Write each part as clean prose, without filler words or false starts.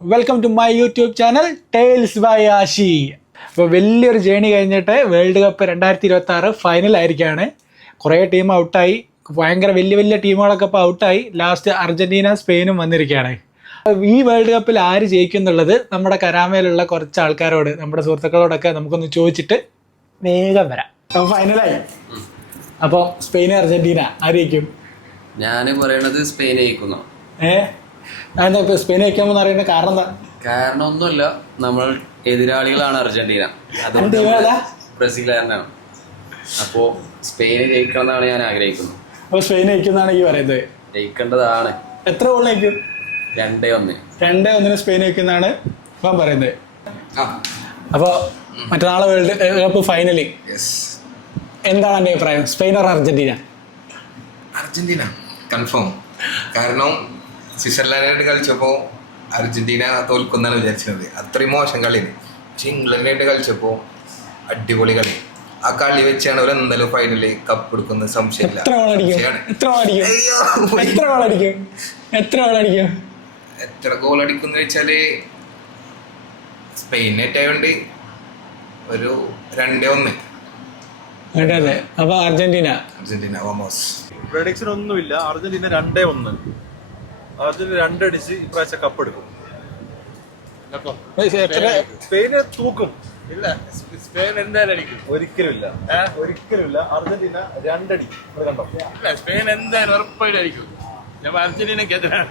Welcome to my YouTube channel tales by Ashi. അപ്പോൾ വലിയൊരു journey കഴിഞ്ഞിട്ട് വേൾഡ് കപ്പ് 2026 ഫൈനൽ ആയിരിക്കുകയാണ്. കുറേ ടീം ഔട്ടായി, ഭയങ്കര വലിയ ടീമുകളൊക്കെ ഇപ്പോൾ ഔട്ടായി. ലാസ്റ്റ് അർജൻറ്റീന സ്പെയിനും വന്നിരിക്കുകയാണ്. ഈ വേൾഡ് കപ്പിൽ ആര് ജയിക്കും എന്നുള്ളത് നമ്മുടെ കരാമയിലുള്ള കുറച്ച് ആൾക്കാരോട്, നമ്മുടെ സുഹൃത്തുക്കളോടൊക്കെ നമുക്കൊന്ന് ചോദിച്ചിട്ട് വേഗം വരാം. അപ്പോൾ ഫൈനലായി. അപ്പോൾ സ്പെയിൻ അർജൻറ്റീന ആര് ജയിക്കും? ഞാൻ പറയണത് സ്പെയിൻ ജയിക്കുന്നു. എന്താ സ്പെയിൻ ജയിക്കാമെന്ന് പറയുന്നത് കാരണം എന്താ? കാരണം ഒന്നുമില്ല, നമ്മൾ എതിരാളികളാണ് അർജന്റീന, അതുകൊണ്ട് ബ്രസീലുകാരനാണ്. അപ്പോ സ്പെയിൻ ജയിക്കണം എന്നാണ് ഞാൻ ആഗ്രഹിക്കുന്നത്. അപ്പോൾ സ്പെയിൻ ജയിക്കുന്നതാണ് ഈ പറയുന്നത്? ജയിക്കേണ്ടതാണ്. എത്ര ഗോൾ ജയിക്കും? 2-1 സ്പെയിൻ ജയിക്കുന്നതാണ് ഞാൻ പറയുന്നത്. അപ്പോൾ മറ്റന്നാളെ വേൾഡ് കപ്പ് ഫൈനലി എന്താണ് എൻ്റെ അഭിപ്രായം? Spain or Argentina? Argentina confirm. കാരണം സ്വിറ്റ്സർലാൻഡായിട്ട് കളിച്ചപ്പോൾ അർജന്റീന തോൽക്കുന്നാണ് വിചാരിച്ചത്. അത്രയും മോശം കളിയാണ്. പക്ഷെ ഇംഗ്ലണ്ടായിട്ട് കളിച്ചപ്പോൾ അടിപൊളി കളി. ആ കളി വെച്ചാണ് അവർ എന്തായാലും ഫൈനലിൽ കപ്പ് എടുക്കുന്നത് സംശയമില്ല. എത്ര ഗോൾ അടിക്കുന്ന വെച്ചാല് സ്പെയിനായിട്ടായോണ്ട് ഒരു 2-1. അപ്പൊ അർജന്റീന ഓൾമോസ്റ്റ് പ്രഡിക്ഷൻ ഒന്നുമില്ല. അർജന്റീന 2-1. അർജന്റീന 2 അടിച്ച് ഇപ്രാവശ്യം കപ്പ് എടുക്കും. സ്പെയിന് തൂക്കും. ഇല്ല, സ്പെയിൻ എന്തായാലും അടിക്കും. ഒരിക്കലുമില്ല. അർജന്റീന 2 അടി കണ്ടോ? ഇല്ല, സ്പെയിൻ എന്തായാലും ഉറപ്പായിട്ട് അടിക്കും. ഞാൻ അർജന്റീനക്ക് എതിരാണ്.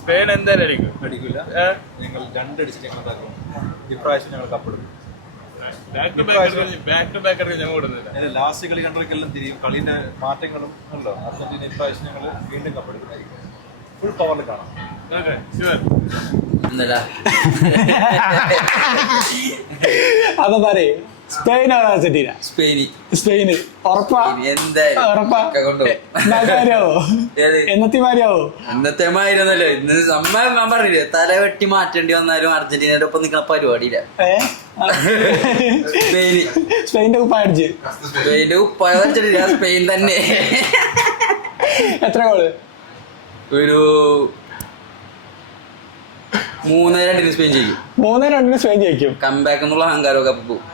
സ്പെയിൻ എന്തായാലും അടിക്കില്ല. ഞങ്ങൾ 2 അടിച്ച് ഞങ്ങൾ ഇപ്രാവശ്യം ഞങ്ങൾ കപ്പ് എടുക്കും. ബാക്ക് ടു ബാക്ക് ഞങ്ങൾ കൊടുക്കുന്നില്ല. ലാസ്റ്റ് കളി കണ്ടവർക്കെല്ലാം തിരിയും. കളിന്റെ മാറ്റങ്ങളും ഉണ്ടോ? അർജന്റീന ഇപ്രാവശ്യം ഞങ്ങൾ വീണ്ടും കപ്പ് എടുക്കും. ഫുൾ പവറിൽ കാണാം. അപ്പൊ പറയേ, സ്പെയിൻ ഓർ അർജന്റീന? സ്പെയിന് ഉറപ്പാ? എന്നത്തെമാരിയാവോ? എന്നത്തെമായിരുന്നല്ലോ. ഇന്ന് ഞാൻ പറഞ്ഞില്ലേ, തല വെട്ടി മാറ്റേണ്ടി വന്നാലും അർജന്റീനയുടെ ഒപ്പം നിൽക്കുന്ന പരിപാടിയില്ല. സ്പെയിന്റെ കുപ്പായ അടിച്ച് സ്പെയിന്റെ കുപ്പായ വെച്ചിട്ടില്ല, സ്പെയിൻ തന്നെ. എത്ര ഗോള്? ഒരു 3-2 സ്പെയിൻ ജയിക്കും. 3-2 സ്പെയിൻ ജയിക്കും. കംബാക്ക് എന്നുള്ള അഹങ്കാരമൊക്കെ അപ്പൊ പോകും.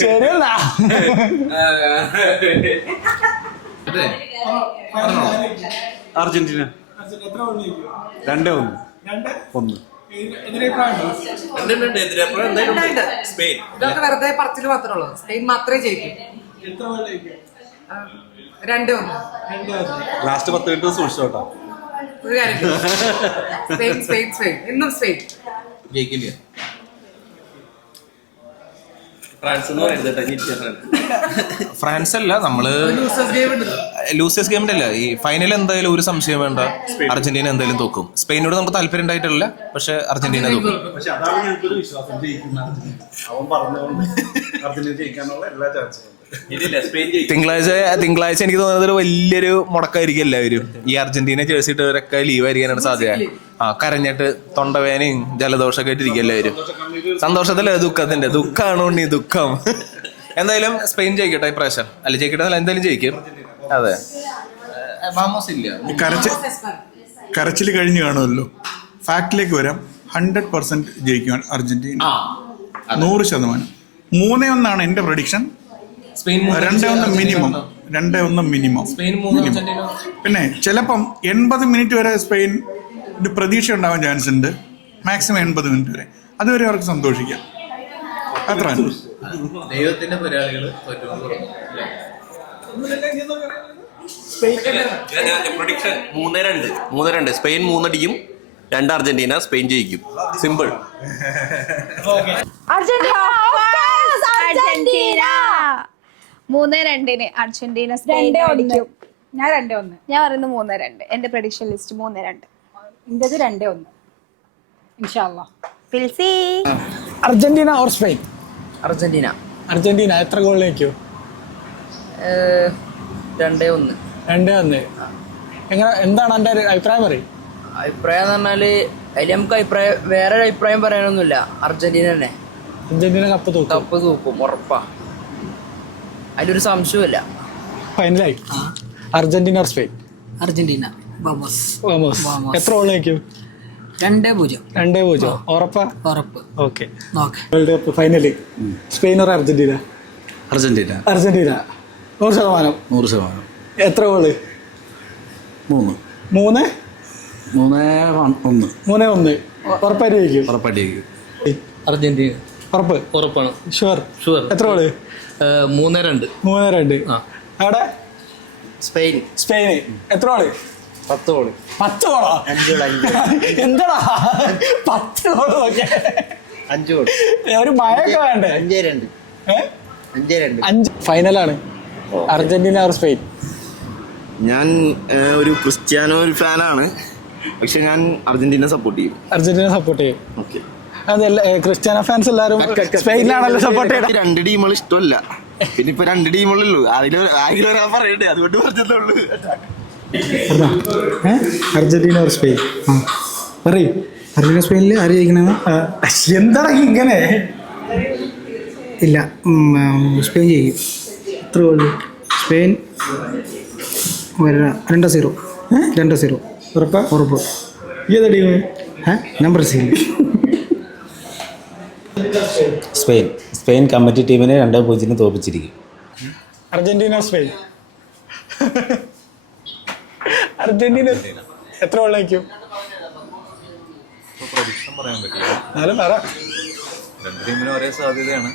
ശരിയല്ല. അർജന്റീന 2-1. സ്പെയിൻ. ഇതൊക്കെ വെറുതെ പറച്ചിൽ മാത്രമേ ഉള്ളൂ. സ്പെയിൻ മാത്രമേ ജയിക്കൂ. 2-1. Last 10 minute സൂക്ഷിച്ചോട്ടാ. ഒരു കാര്യം, സ്പെയിൻ എന്നും സ്പെയിൻ ജയിക്കില്ല. ഫ്രാൻസ് അല്ല, നമ്മള് ലൂസേഴ്സ് ഗെയിമിന്റെ അല്ല, ഈ ഫൈനൽ എന്തായാലും ഒരു സംശയം വേണ്ട, അർജന്റീന എന്തായാലും തോക്കും. സ്പെയിനോട് നമുക്ക് താല്പര്യം ഉണ്ടായിട്ടില്ല, പക്ഷെ അർജന്റീന തോക്കും. പക്ഷെ അതാണ് ഞങ്ങൾക്കൊരു വിശ്വാസം, ജയിക്കുന്ന അർജന്റീന. അവൻ പറഞ്ഞുകൊണ്ട് അർജന്റീന ജയിക്കാനുള്ള എല്ലാ ചാൻസും. തിങ്കളാഴ്ച എനിക്ക് തോന്നുന്നത് ഒരു വലിയൊരു മുടക്കായിരിക്കും എല്ലാവരും. ഈ അർജന്റീന ജേഴ്സി ഇട്ടവരൊക്കെ ലീവ് ആയിരിക്കാനാണ് സാധ്യത. കരഞ്ഞിട്ട് തൊണ്ടവേനയും ജലദോഷമൊക്കെ ആയിട്ടിരിക്കും എല്ലാവരും. സന്തോഷത്തില്ല, ദുഃഖാണോ നീ ദുഃഖം. എന്തായാലും സ്പെയിൻ ജയിക്കട്ടെ ഇപ്രാവശ്യം. അല്ല ജയിക്കട്ടെ, എന്തായാലും ജയിക്കും. അതെ, കരച്ചിൽ കഴിഞ്ഞു കാണുമല്ലോ. ഫാക്ടിലേക്ക് വരാം. 100% ജയിക്കും അർജന്റീന, 100%. 3-1 എന്റെ പ്രഡിക്ഷൻ. 2-1 മിനിമം. പിന്നെ ചിലപ്പം 80 മിനിറ്റ് വരെ സ്പെയിൻ പ്രതീക്ഷ ഉണ്ടാവാൻ ചാൻസ് ഉണ്ട്. മാക്സിമം 80 മിനിറ്റ് വരെ. അതുവരെ അവർക്ക് സന്തോഷിക്കാം. അത്ര ദൈവത്തിന്റെ പോരാളികൾ. പ്രഡിക്ഷൻ 3-2. സ്പെയിൻ 3 അടിക്കും, 2 അർജന്റീന. സ്പെയിൻ ജയിക്കും. സിമ്പിൾ. അർജന്റീന 3-2 അർജന്റീന സ്പെയിൻ അടിക്കും. ഞാൻ 2-1. ഞാൻ പറയുന്നത് 3-2. എന്റെ പ്രഡിക്ഷൻ ലിസ്റ്റ് 3-2. ഇന്റത് 2-1 ഇൻഷാ അല്ലാഹ്. ഫിൽസി. Argentina or Spain? അർജന്റീന. എത്ര ഗോളിലേക്കോ? 2-1. എങ്ങനെ, എന്താണ് എന്റെ അഭിപ്രായം പറയും? അഭിപ്രായം എന്ന് പറഞ്ഞാല് അതിൽ നമുക്ക് വേറെ അഭിപ്രായം പറയാനൊന്നുമില്ല. അർജന്റീന തന്നെ. അർജന്റീന കപ്പ് തൂക്കും ഉറപ്പാ, അതിലൊരു സംശയമില്ല. ഫൈനലായി അർജന്റീന ഓർ സ്പെയിൻ? അർജന്റീന. വാമോസ്. വാമോസ്. എത്ര ഗോൾ വയ്ക്കും? 2-0. 2-0 ഉറപ്പാ? ഉറപ്പ്. ഓക്കെ. നോക്കെ. World cup final Spain or Argentina? Argentina. Argentina 100%. 100%. എത്ര ഗോള്? 3. 3-1. 3-1. ഉറപ്പായിട്ട് ജയിക്കും? ഉറപ്പായിട്ട്. അർജന്റീന ഉറപ്പ്? ഉറപ്പാണ്. ഷുവർ? ഷുവർ. എത്ര ഗോള്? 3-2. 3-2. അവിടെ സ്പെയിൻ. സ്പെയിന് എത്ര ഗോള്? 10 ഗോൾ. 10 ഗോളോ? എന്താടാ 10 ഗോള് നോക്കിയ 5 ഗോൾ. ഒരു മഴയൊക്കെ വേണ്ടേ? 5-2. 5 ഫൈനലാണ്. Argentina or Spain? ഞാൻ ഒരു ക്രിസ്ത്യാനോ ഒരു ഫാനാണ്, പക്ഷെ ഞാൻ അർജന്റീന സപ്പോർട്ട് ചെയ്യും. അർജന്റീന സപ്പോർട്ട് ചെയ്യും. ഓക്കെ. അതല്ല ക്രിസ്ത്യാനോ ഫാൻസ് എല്ലാവരും സ്പെയിനിലാണല്ലോ സപ്പോർട്ട് ചെയ്യണം. 2 ടീമുകൾ ഇഷ്ടമല്ല, പിന്നെ ഇപ്പൊ 2 ടീമുകളുള്ളൂ. അതിലൊരാ പറയട്ടെ, അതുകൊണ്ട് പറഞ്ഞതുള്ളൂ. Argentina or Spain? പറയൂ. അർജന്റീന സ്പെയിനിൽ ആര് ജയിക്കണമെന്ന്? എന്താണ് ഇങ്ങനെ? ഇല്ല, സ്പെയിൻ ജയിക്കും. എത്ര ഗോള്? സ്പെയിൻ 2-0. 2-0 ഉറപ്പാ? ഉറപ്പ്. ഏതാ ടീം? ഞാൻ ബ്രസീൽ. സ്പെയിൻ കമ്മിറ്റി ടീമിനെ 2-0 തോൽപ്പിച്ചിരിക്കും. Argentina or Spain? അർജന്റീന. എത്ര ഗോൾ വയ്ക്കും? പ്രഡിക്ഷൻ പറയാൻ പറ്റില്ല. എന്നാലും പറ. 2 ടീമിനും ഒരേ സാധ്യതയാണ്.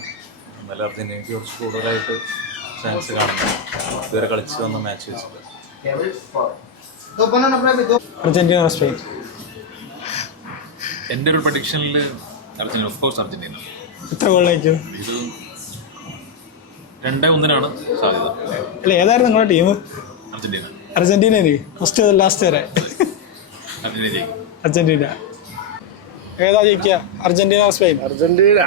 എന്നാലും അർജന്റീനയ്ക്ക് കുറച്ച് കൂടുതലായിട്ട് ചാൻസ് കാണുന്നു ഇതുവരെ കളിച്ച് വന്ന മാച്ച് വെച്ചിട്ട്. Argentina or Spain? എൻ്റെ ഒരു പ്രഡിക്ഷനിൽ അർജന്റീന, ഓഫ് കോഴ്സ് അർജന്റീന. എത്ര ഗോൾ വയ്ക്കും? ഇത് 2-1 സാധ്യത. അല്ല ഏതായിരുന്നു നിങ്ങളുടെ ടീം? അർജന്റീന. അർജന്റീനന് ഫസ്റ്റ് ലാസ്റ്റ് വരെ അർജന്റീന ജയിക്കും. അർജന്റീന. ഏതാ ജയിക്കുക? Argentina or Spain? അർജന്റീന.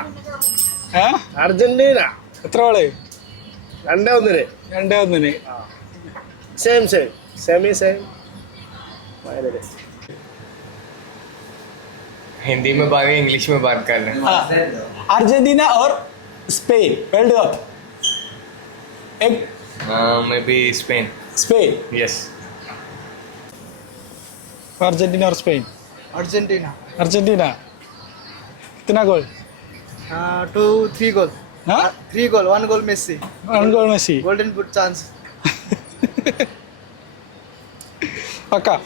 എത്ര goal? 2-1. 2-1. Same semi same. Hindi में बात है, इंग्लिश में बात कर रहे हैं. Argentina or Spain world cup. एक may be Spain. Spain. Yes. Argentina or Spain? Argentina. Argentina. कितना गोल? 2-3 goal. 3 goal. 1 goal Messi. 1 goal Messi. Golden boot chance. पक्का?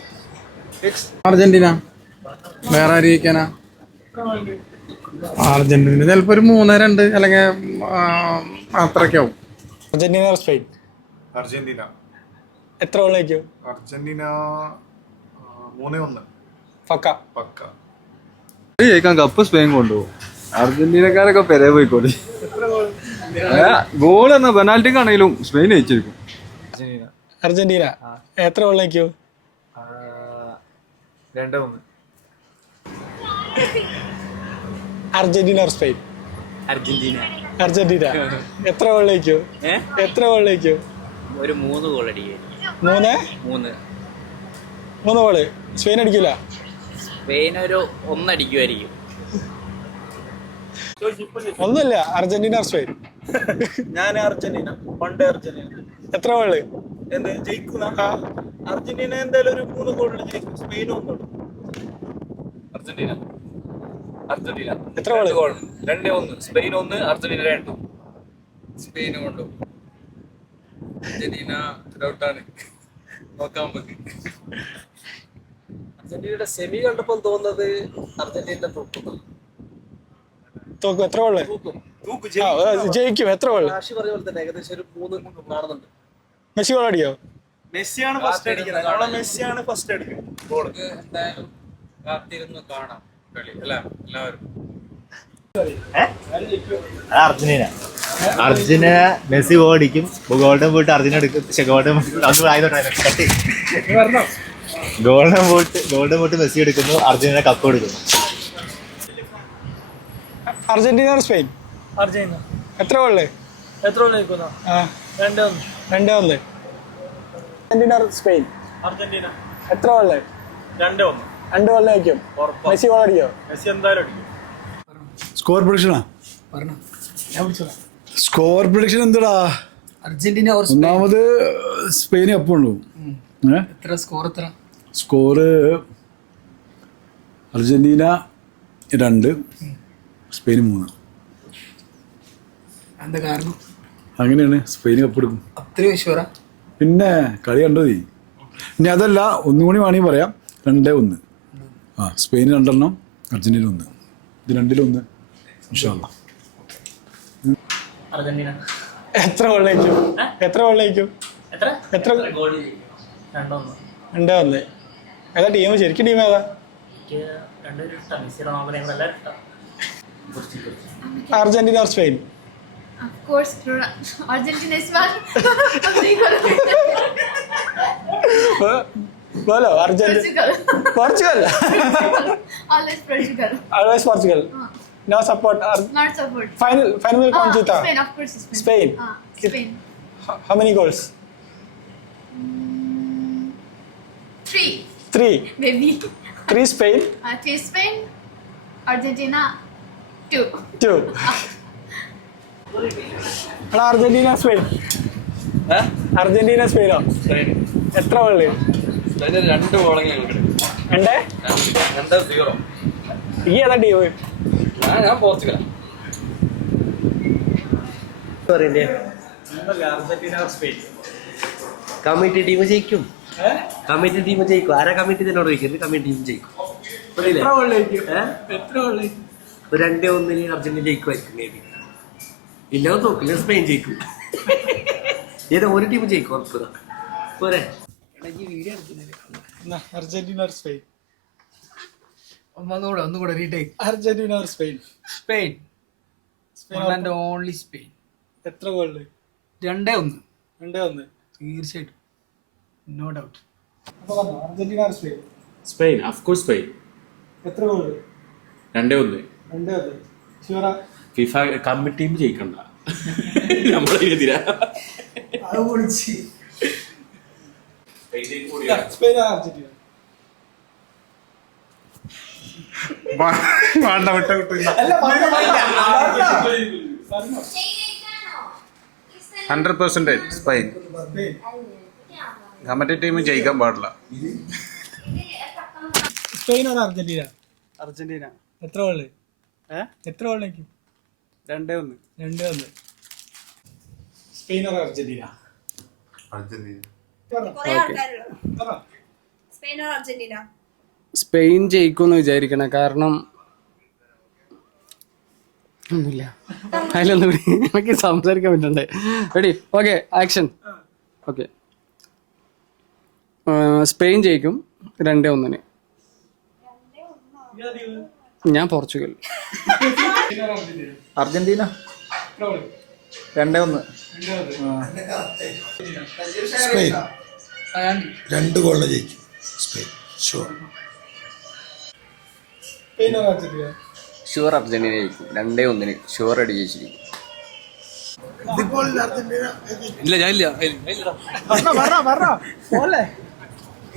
അർജന്റീന. വേറെ ആര് ജയിക്കാനാ? അർജന്റീന ചിലപ്പോൾ ഒരു 3-2 അല്ലെങ്കിൽ അത്രയ്ക്ക് ആവും. Argentina or Spain? അർജന്റീന. എത്ര ഗോൾ വയ്ക്കും? അർജന്റീന 3-1. पक्का? പക്ക. ജയിക്കാൻ കപ്പ് സ്പെയിൻ കൊണ്ടുപോകും. അർജന്റീനക്കാരൊക്കെ പെരേ പോയിക്കോട്ടെ. ഗോൾ എന്ന പെനാൽറ്റിക്കാണെങ്കിലും സ്പെയിൻ ജയിച്ചിരിക്കും. अर्जेंटीന. എത്ര ഗോൾ വയ്ക്കും? 2-1. Argentina or Spain? അർജന്റീന. अर्जेंटीന. എത്ര ഗോൾ വയ്ക്കും? എത്ര ഗോൾ വയ്ക്കും? ഒരു 3 ഗോൾ അടിക്കും. 3 ഗോള്? സ്പെയിൻ അടിക്കില്ല? സ്പെയിൻ ഒരു 1 അടിക്കുമായിരിക്കും. ഒന്നുമില്ല. Argentina or Spain? ഞാൻ അർജന്റീന. പണ്ട് അർജന്റീന. എത്ര ഗോള്? എന്ത് ജയിക്കുന്ന? അർജന്റീന എന്തായാലും ഒരു 3 ഗോളിൽ ജയിക്കും. സ്പെയിൻ 1. അർജന്റീന. എത്ര ഗോള്? 2-1. Spain 1, Argentina 2. സ്പെയിൻ കൊണ്ടു. അർജന്റീന ഡൗട്ടാണ്. നോക്കാം നമുക്ക്. അർജന്റീനയുടെ സെമി കണ്ടപ്പോൾ തോന്നുന്നത് അർജന്റീന തോക്കും. എത്ര ഗോള്? ജയിക്കും. എത്ര ഗോള്? റാഷി പറഞ്ഞ പോലെ തന്നെ ഏകദേശം ഒരു 3 കാണുന്നുണ്ട്. മെസ്സി ഗോൾ അടിയോ? മെസ്സിയാണ് ഫസ്റ്റ് അടിക്കുന്നത്. നമ്മളെ മെസ്സിയാണ് ഫസ്റ്റ് അടിക്കുന്നത്. എന്തായാലും കാത്തിരുന്ന് കാണാം കളി അല്ല എല്ലാവരും. അർജന്റീന മെസ്സി ഓടിക്കും. ഗോൾഡൻ ബൂട്ട് അർജന്റീന എടുക്കും. ഗോൾഡൻ ബൂട്ട് മെസ്സി എടുക്കുന്നു. അർജന്റീന കപ്പ് എടുക്കുന്നു. Argentina or Spain? അർജന്റീന. എത്ര ഗോള്? എത്ര ഗോൾ ജയിക്കുന്ന? 2-1. 2-1. Argentina or Spain? അർജന്റീന. എത്ര ഗോള്? 2-1. 2 ഗോൾ വയ്ക്കും. മെസ്സി ഗോൾ അടിയോ? മെസ്സി എന്തായാലും അടിക്കും. സ്കോർ പ്രഡിക്ഷനാ? സ്കോർ പ്രഡിക്ഷൻ എന്താടാ? अर्जेंटीना और ഒന്നാമത് സ്പെയിന് കപ്പുള്ളൂ. എത്ര സ്കോർ? എത്ര സ്കോറ് അർജന്റീന 2, സ്പെയിൻ 3. എന്താ കാരണം? അങ്ങനെയാണ്, സ്പെയിൻ കപ്പെടുക്കും. അത്രയും ഷുവറാ? പിന്നെ കളി കണ്ടത്. ഇനി അതല്ല, ഒന്നുകൂടി വേണമെങ്കിൽ പറയാം, 2-1. Spain 2, Argentina 1. ഇത് 2-1 ഇൻഷാ അല്ലാ. അർജന്റീന. എത്ര ഗോളിലേക്കും? എത്ര 2-1. ഏതാ ടീം? ശരിക്കും ടീം ഏതാ? Argentina or Spain? Of course, Argentina is one. बोलो Argentina. Portugal. Always Portugal. Always Portugal. No support. Not support. Final में कौन जीता? Spain, of course, Spain. Spain. Spain. How many goals? 3. Maybe. 3 Spain. 3 Spain. Argentina 2. എടാ Argentina Spain. Argentina സ്പെയിനോ? എത്ര goal? 2 ഗോളെങ്കിലും ഉണ്ട്. 2-0. ഈ ഏതാ team? ഞാൻ പോർച്ചുഗൽ. കമ്മിറ്റി ടീം ജയിക്കും. കമ്മിറ്റി ടീം ജയിക്കും. ആരാ കമ്മിറ്റി എന്നോട് ചോദിക്കരുത്. കമ്മിറ്റി ടീം ജയിക്കും. 2-1 അർജന്റീന ജയിക്കുമായിരിക്കും. മേ ബി ഇല്ല തോക്കില്ല, സ്പെയിൻ ജയിക്കും. ഏതാ ഒരു ടീം ജയിക്കും ഉറപ്പ്. പോരെ അർജന്റീന ഓർ സ്പെയിൻ? ഒന്നുകൂടെ retake. Argentina or Spain? Spain. And only Spain. എത്ര ഗോള്? 2-1. തീർച്ചയായിട്ടും, നോ ഡൗട്ട്. അപ്പൊ Argentina or Spain? Spain, of course Spain. എത്ര ഗോള്? 2-1. 2-1 ഷുവറാ? ഫിഫ കമ്മിറ്റി ടീം ജയിക്കണ്ട, നമ്മളെ എതിരാ. Spain Argentina? വേണ്ട, വിട്ട കിട്ടില്ല. 100% സ്പെയിൻ. കമ്മിറ്റി ടീം ജയിക്കാൻ പാടില്ല. Spain or Argentina? അർജന്റീന. എത്ര ഗോള്? എത്ര ഗോളിലേക്ക്? 2-1. Spain or Argentina? Spain or Argentina? Spain ജയിക്കുമെന്ന് വിചാരിക്കണം. കാരണം ഒന്നുമില്ല, അതിലൊന്നും എനിക്ക് സംസാരിക്കാൻ പറ്റണ്ടേ. Ready? Okay, action. Okay, Spain ജയിക്കും 2-1. ഞാൻ പോർച്ചുഗൽ. അർജന്റീന 2-1. സ്പെയിൻ 2 ഗോളിന് ജയിക്കും. Spain sure. Spain or Argentina? Sure Argentina ജയിക്കും. 2-1 ഷുവർ അടി ജയിച്ചിരിക്കും. ഇല്ല, ഞാൻ ഇല്ല.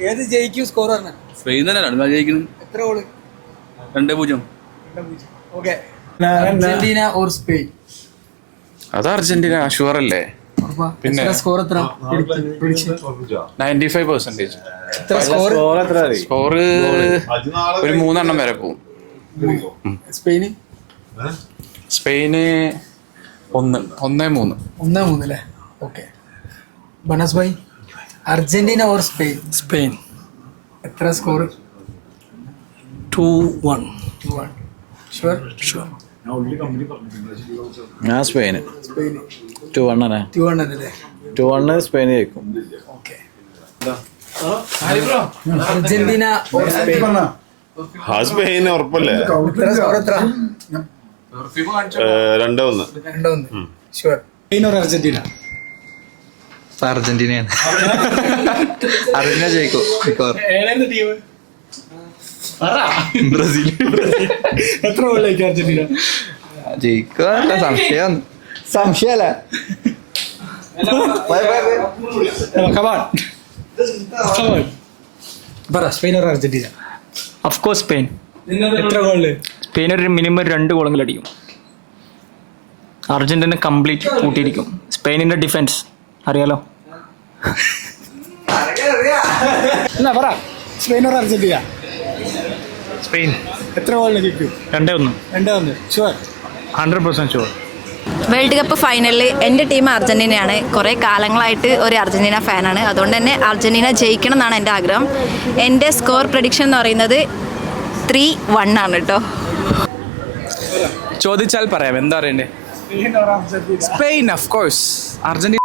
ഏത് ജയിക്കും? സ്കോർ പറഞ്ഞ സ്പെയിൻ തന്നെയാണ് ജയിക്കുന്നത്. എത്ര goal? 2-0. Okay, Argentina or Spain? അത് അർജന്റീന ഷുവർ അല്ലേ? പിന്നെ സ്കോർ എത്ര? 95%. സ്കോർ സ്കോർ ഒരു 3 വരെ പോകും. സ്പെയിന്? സ്പെയിന് 1-3. 1-3 അല്ലേ? ഓക്കെ. ബനസ് ഭായ്, അർജന്റീന ഓർ സ്പെയിൻ? സ്പെയിൻ. എത്ര സ്കോർ? 2-1. ഷുവർ? ഞാൻ സ്പെയിന്. സ്പെയിന് 2-1 ആണ്. 2-1 അല്ലേ? 2-1 സ്പെയിൻ ജയിക്കും. Okay. Argentina or Spain? Spain ഉറപ്പല്ലേ? സ്കോർ എത്ര? 2-1. 2-1 ഷുവർ. Spain or Argentina? അർജന്റീനയാണ്. അർജന്റീന ജയിക്കും. ഏതായിരുന്നു ടീം? ബ്രസീൽ. എത്ര ഗോളിലേക്ക് അർജന്റീന? ജയിക്കുക സംശയമല്ല. പറ, Spain or Argentina? Of course Spain. എത്ര ഗോള്? സ്പെയിൻ ഒരു മിനിമം 2 ഗോളെങ്കിലും അടിക്കും. അർജന്റീന കംപ്ലീറ്റ് കൂട്ടിയിരിക്കും. സ്പെയിനിന്റെ ഡിഫൻസ് അറിയാലോ. എന്നാ പറ. Spain or Argentina? സ്പെയിൻ. എത്ര ഗോളിന് ജയിക്കും? 2-1. 2-1 ഷുവർ? 100% ഷുവർ. വേൾഡ് കപ്പ് ഫൈനലിൽ എൻ്റെ ടീം അർജന്റീനയാണ്. കുറേ കാലങ്ങളായിട്ട് ഒരു അർജന്റീന ഫാനാണ്. അതുകൊണ്ട് തന്നെ അർജന്റീന ജയിക്കണം എന്നാണ് എൻ്റെ ആഗ്രഹം. എൻ്റെ സ്കോർ പ്രഡിക്ഷൻ എന്ന് പറയുന്നത് 3-1 ആണ് കേട്ടോ. ചോദിച്ചാൽ പറയാം. എന്താ പറയണ്ടേ? Spain of course. അർജന്റീന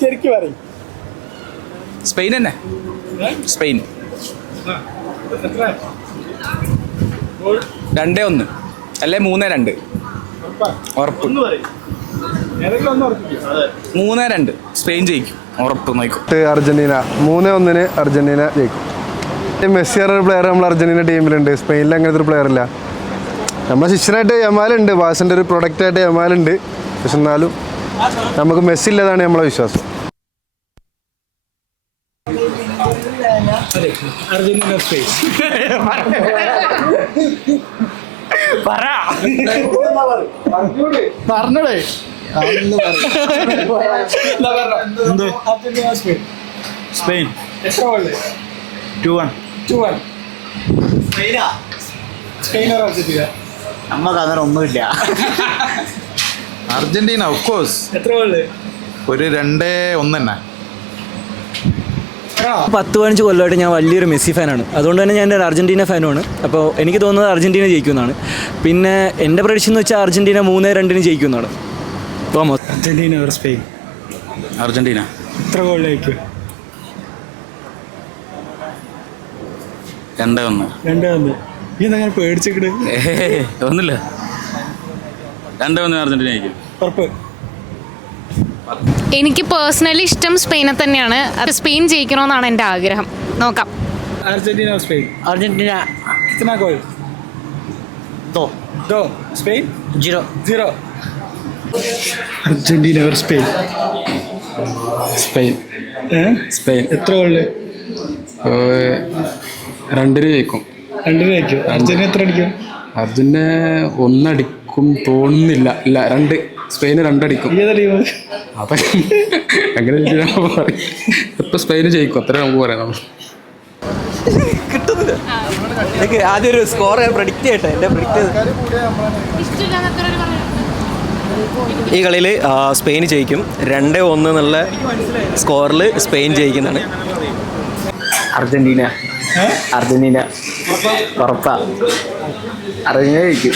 ശരിക്കും പറയും. സ്പെയിൻ തന്നെ. സ്പെയിൻ. 2-1 അല്ലെ 3-2. ഉറപ്പ്. 3-2 സ്പെയിൻ ജയിക്കും. ഉറപ്പ്. നോക്കും. അർജന്റീന 3-1 അർജന്റീന ജയിക്കും. മെസ്സി പറഞ്ഞ പ്ലെയർ നമ്മൾ അർജന്റീന ടീമിലുണ്ട്. സ്പെയിനിൽ അങ്ങനത്തെ ഒരു പ്ലെയർ ഇല്ല. നമ്മളെ ശിഷ്യനായിട്ട് യമാലുണ്ട്, ബാസിൻ്റെ ഒരു പ്രൊഡക്റ്റായിട്ട് യമാലുണ്ട്. പക്ഷെ എന്നാലും നമുക്ക് മെസ്സി ഇല്ലതാണ് നമ്മളെ വിശ്വാസം. Argentina Spain. പറഞ്ഞോളേ. Argentina Spain. സ്പെയിൻ. എത്ര ഗോള്? 2-1. 2-1. Spain or Argentina? നമുക്ക് അങ്ങനെ ഒന്നുമില്ല. Argentina of course. എത്ര ഗോള്? ഒരു 2-1 തന്നെ. 10-15 കൊല്ലമായിട്ട് ഞാൻ വലിയൊരു മെസ്സി ഫാനാണ്. അതുകൊണ്ട് തന്നെ ഞാൻ ഒരു അർജന്റീന ഫാനുമാണ്. അപ്പോൾ എനിക്ക് തോന്നുന്നത് അർജന്റീന ജയിക്കുമെന്നാണ്. പിന്നെ എൻ്റെ പ്രഡിക്ഷൻ എന്ന് വെച്ചാൽ അർജന്റീന 3-2 ജയിക്കുമെന്നാണ്. Thomas. Argentina or Spain? Argentina. എത്ര ഗോളിലായിരിക്കും? 2-1. 2-1. നീ എന്തെങ്കിലും പേടിച്ചിട്ട്? ഒന്നുമില്ല. 2-1 അർജന്റീന ജയിക്കും. ഉറപ്പ്? എനിക്ക് പേഴ്സണലി ഇഷ്ടം സ്പെയിനെ തന്നെയാണ്. സ്പെയിൻ ജയിക്കണമെന്നാണ് എൻ്റെ ആഗ്രഹം. നോക്കാം. Argentina or Spain? അർജന്റീന. कितना गोल? 2. Spain? 0. Argentina or Spain? Spain. Spain. എത്ര ഗോള്? 2 ജയിക്കും. 2 ജയിക്കും. അർജന്റീന എത്ര അടിക്കും? അർജന്റീന 1 അടിക്കും തോന്നുന്നില്ല. ഇല്ല, 2. സ്പെയിന് 2 അടിക്കും. ഏതാ ടീം? അപ്പൊ അങ്ങനെ ഇപ്പൊ സ്പെയിന് ജയിക്കും. അത്ര നമുക്ക് പറയാം. കിട്ടുന്നില്ല. എനിക്ക് ആദ്യം ഒരു സ്കോർ പ്രഡിക്റ്റ് ചെയ്യട്ടെ. എൻ്റെ പ്രഡിക്റ്റ് ഈ കളിയിൽ സ്പെയിൻ ജയിക്കും. 2-1 എന്നുള്ള സ്കോറിൽ സ്പെയിൻ ജയിക്കുന്നതാണ്. അർജന്റീന. അർജന്റീന ഉറപ്പാ. അർജന്റീന ജയിക്കും.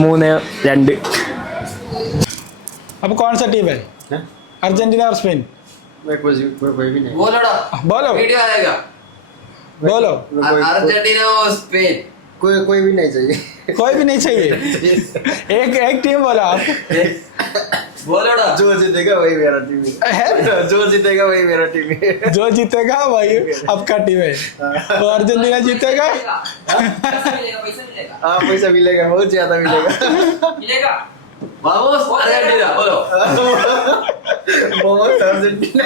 3-2. अब कौन सा टीम है? Argentina or Spain? बोलो. वीडियो आएगा. बोलो. Argentina or Spain. कोई भी नहीं चाहिए. कोई भी नहीं चाहिए. एक टीम बोलो आप. बोलोड़ा. जो जीतेगा वही मेरा टीम है. जो जीतेगा वही मेरा टीम है. जो जीतेगा वही आपका टीम है. तो अर्जेंटीना जीतेगा? हाँ, पैसा मिलेगा. बहुत ज्यादा मिलेगा. Vamos Argentina. बोलो. बहुत अर्जेंटीना.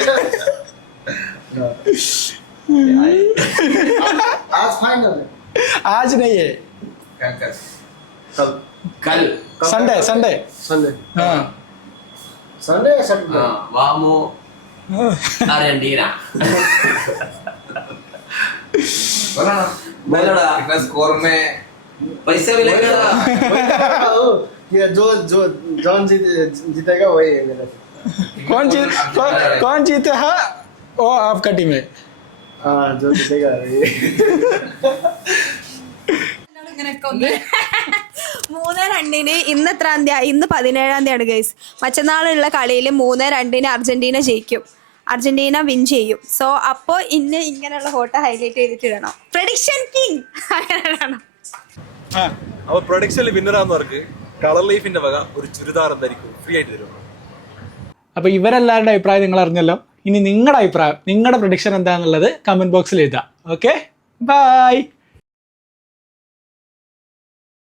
आज फाइनल है. आज नहीं है. कल. संडे. हाँ. संडे या सैटरडे? Vamos Argentina. बोलोड़ा. इतना स्कोर में पैसा मिलेगा. ये जो जॉन जीतेगा वही है मेरा. कौन जीते है वो आपका टीम है. हाँ, जो जीतेगा वही. 3-2 ഇന്ന് എത്രാം തീയതി? ഇന്ന് 17-ാം തീയതിയാണ് ഗൈസ്. മറ്റന്നാളുള്ള കളിയിൽ 3-2 അർജന്റീന ജയിക്കും. അർജന്റീന വിൻ ചെയ്യും. സോ അപ്പോൾ ഇന്ന് ഇങ്ങനെയുള്ള ഫോട്ടോ ഹൈലൈറ്റ് ചെയ്തിട്ട് ഇടണം. പ്രഡിക്ഷൻ കിങ് അങ്ങനെ ഇടണം. അപ്പോൾ പ്രൊഡക്ഷനിൽ വിന്നറാകുന്നവർക്ക് കളർ ലൈഫിന്റെ വക ഒരു ചുരിദാർ എന്തായിരിക്കും ഫ്രീ ആയിട്ട് തരും. അപ്പോൾ ഇവരെല്ലാവരുടെ അഭിപ്രായം നിങ്ങൾ അറിഞ്ഞല്ലോ. ഇനി നിങ്ങളുടെ അഭിപ്രായം, നിങ്ങളുടെ പ്രഡിക്ഷൻ എന്താണെന്നുള്ളത് കമന്റ് ബോക്സിൽ എഴുതാം. Okay, by.